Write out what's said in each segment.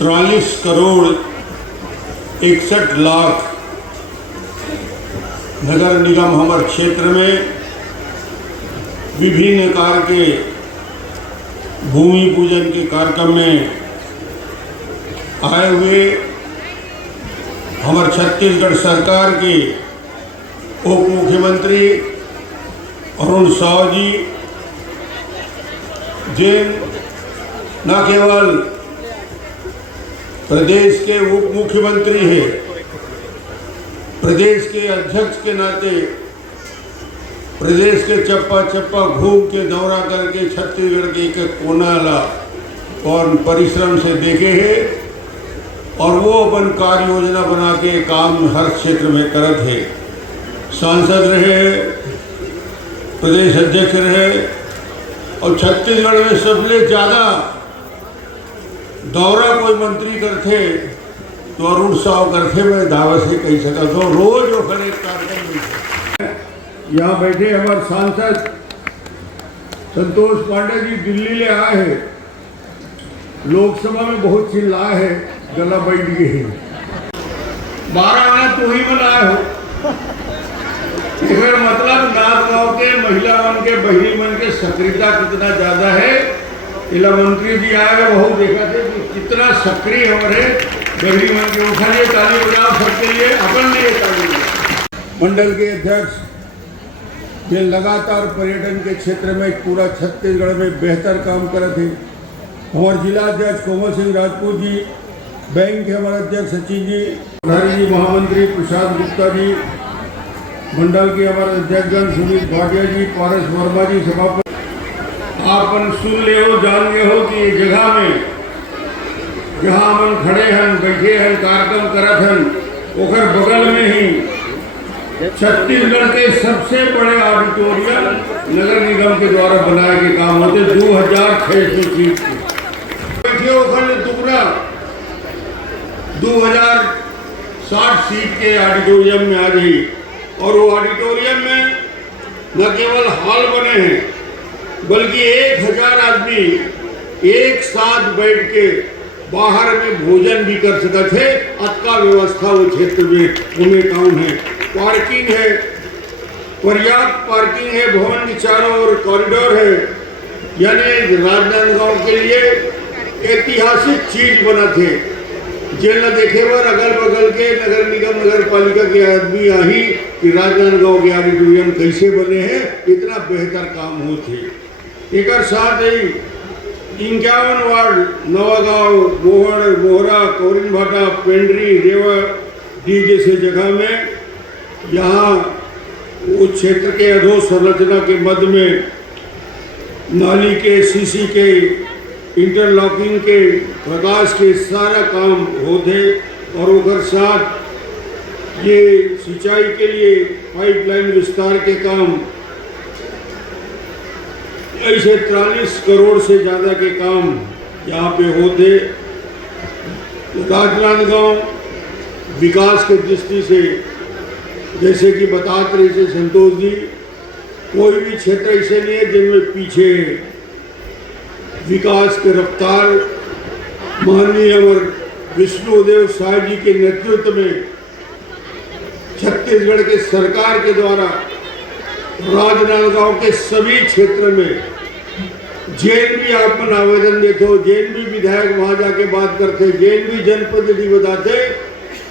43 करोड़ 61 लाख नगर निगम हमारे क्षेत्र में विभिन्न कार्य के भूमि पूजन के कार्यक्रम में आए हुए हमारे छत्तीसगढ़ सरकार के उप मुख्यमंत्री अरुण साव जी जिन न केवल प्रदेश के उप मुख्यमंत्री हैं, प्रदेश के अध्यक्ष के नाते प्रदेश के चप्पा चप्पा घूम के दौरा करके छत्तीसगढ़ के एक कोना और परिश्रम से देखे हैं और वो अपन कार्य योजना बना के काम हर क्षेत्र में करत है। सांसद रहे, प्रदेश अध्यक्ष रहे और छत्तीसगढ़ में सबसे ज़्यादा दौरा कोई मंत्री करते तो अरुण साव करते। मैं दावा से कही सका तो रोज वो खड़े कार्यक्रम में यहाँ बैठे हमारे सांसद संतोष पांडे जी दिल्ली ले आए हैं, लोकसभा में बहुत चिल्लाए हैं, गला बैठ गए हैं। 12 आना तू ही बनाए हो, फिर मतलब नाथ गांव के महिला मन के बहनी मन के सक्रियता कितना ज्यादा है। इला मंत्री जी आए हैं, बहुत देखा थे कि कितना सक्रिय हो रहे बहनी मन के। उठाइए ताली बजाओ सबके लिए, अपन लिए ताली। मंडल के अध्यक्ष ये लगातार पर्यटन के क्षेत्र में पूरा छत्तीसगढ़ में बेहतर काम कर थे। हमारे जिला अध्यक्ष कोमल सिंह राजपूत जी, बैंक के हमारे अध्यक्ष सचिन जी, प्रभारी जी महामंत्री प्रसाद गुप्ता जी, मंडल के हमारे अध्यक्षगण सुनील भाटिया जी, पारस वर्मा जी सभापति। आप सुन ले हो, जान ले हो कि जगह में जहाँ हम खड़े हैं, बैठे हैं, कार्यक्रम करत हैं, ओकर बगल में ही छत्तीसगढ़ के सबसे बड़े ऑडिटोरियम नगर निगम के द्वारा बनाए गए काम होते 2600 सीट के दुगना 2060 सीट के ऑडिटोरियम में आ गई। और वो ऑडिटोरियम में न केवल हॉल बने हैं बल्कि 1000 आदमी एक साथ बैठ के बाहर में भोजन भी कर सकते थे। अतका व्यवस्था वो क्षेत्र में उनमें काम है। पार्किंग है, पर्याप्त पार्किंग है, भवन के चारों ओर कॉरिडोर है। यानी राजनांदगांव के लिए ऐतिहासिक चीज बना थे। जेल देखे बार अगल बगल के नगर निगम नगर पालिका के आदमी आही कि राजनांदगांव के ऑडिटोरियम कैसे बने हैं, इतना बेहतर काम होते। एक साथ ही 51 वार्ड नवागांव, बोहड़, बोहरा, कौरिन भाटा, पेंड्री, रेवा डी जैसे जगह में यहाँ उस क्षेत्र के अधोसंरचना के मध्य में नाली के, सीसी के, इंटरलॉकिंग के, प्रकाश के सारा काम होते। और उधर साथ ये सिंचाई के लिए पाइपलाइन विस्तार के काम, ऐसे 43 करोड़ से ज़्यादा के काम यहाँ पे होते। राजनांदगांव विकास के दृष्टि से जैसे कि बताते रहे थे संतोष जी, कोई भी क्षेत्र ऐसे नहीं है जिनमें पीछे विकास के रफ्तार माननीय और विष्णुदेव साय जी के नेतृत्व में छत्तीसगढ़ के सरकार के द्वारा राजनांदगांव के सभी क्षेत्र में जैन भी आप आवेदन देते हो, जैन भी विधायक वहां जाके बात करते, जैन भी जनप्रतिनिधि बताते।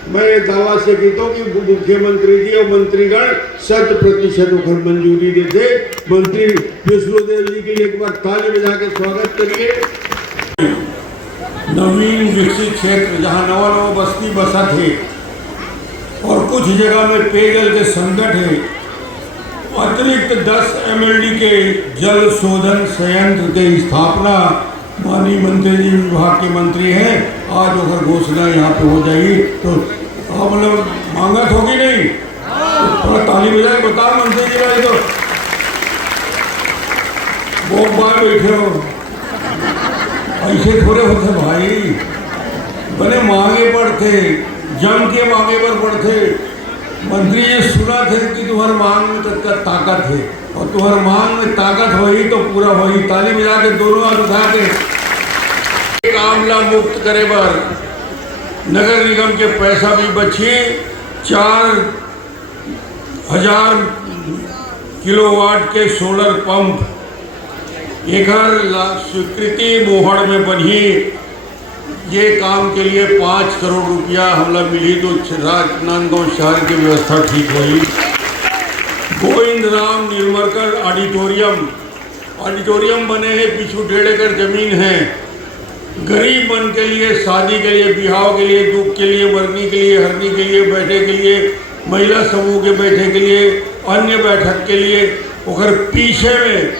मैं ये दावा से कहता हूँ कि मुख्यमंत्री जी और मंत्रीगण 100% उखर मंजूरी देते। मंत्री विष्णुदेव जी के लिए एक बार ताली बजा के स्वागत करिए। नवीन विकसित क्षेत्र जहाँ नवा नवा बस्ती बसा थे और कुछ जगह में पेयजल के संकट है, अतिरिक्त 10 MLD के जल शोधन संयंत्र की स्थापना माननीय मंत्री जी विभाग के मंत्री हैं, आज अगर घोषणा यहाँ पे हो जाएगी तो आप मतलब मांगत होगी नहीं तो थोड़ा ताली बजाए बताओ मंत्री जी भाई। तो बहुत बार बैठे हो, ऐसे थोड़े होते भाई, बने मांगे पड़ते, जम के मांगे पर पड़ते। मंत्री ये सुना थे कि तुम्हारे मांग में ताकत है और तुम्हारे मांग में ताकत होगी तो पूरा होगी। ताली बजा के दोनों हाथ उठा के आमला मुक्त करे बर नगर निगम के पैसा भी बची 4000 किलोवाट के सोलर पंप एक स्वीकृति मोहड़ में बनी। ये काम के लिए 5 करोड़ रुपया हमला मिली तो राजनांदगांव शहर की व्यवस्था ठीक हुई। गोविंद राम निर्मलकर ऑडिटोरियम बने हैं, पीछू 1.5 एकड़ जमीन है। गरीब मन के लिए, शादी के लिए, बिहाव के लिए, दुख के लिए, मरनी के लिए, हरनी के लिए, बैठे के लिए, महिला समूह के बैठे के लिए, अन्य बैठक के लिए। और पीछे में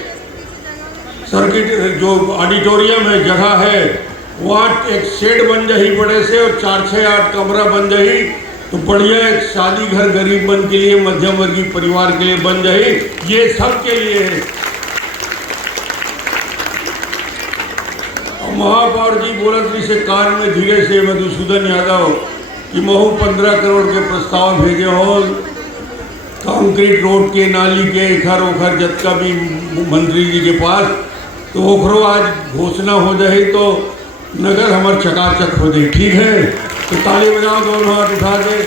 सर्किट जो ऑडिटोरियम है जगह है वहाँ एक शेड बन जाही बड़े से और 4-6-8 कमरा बन जाही तो बढ़िया एक शादी घर गरीब मन के लिए, मध्यम वर्गीय परिवार के लिए बन जाही। ये सब के लिए है। महापौर जी बोलत रही से कार में धीरे से मधुसूदन यादव कि महू 15 करोड़ के प्रस्ताव भेजे हो कंक्रीट रोड के, नाली के, इखर ओखर जतका भी मंत्री जी के पास, तो ओखरो आज घोषणा हो जाए तो नगर हमार चकाचक हो जाए। ठीक है, तो ताली बजाओ, दोनों हाथ उठा के।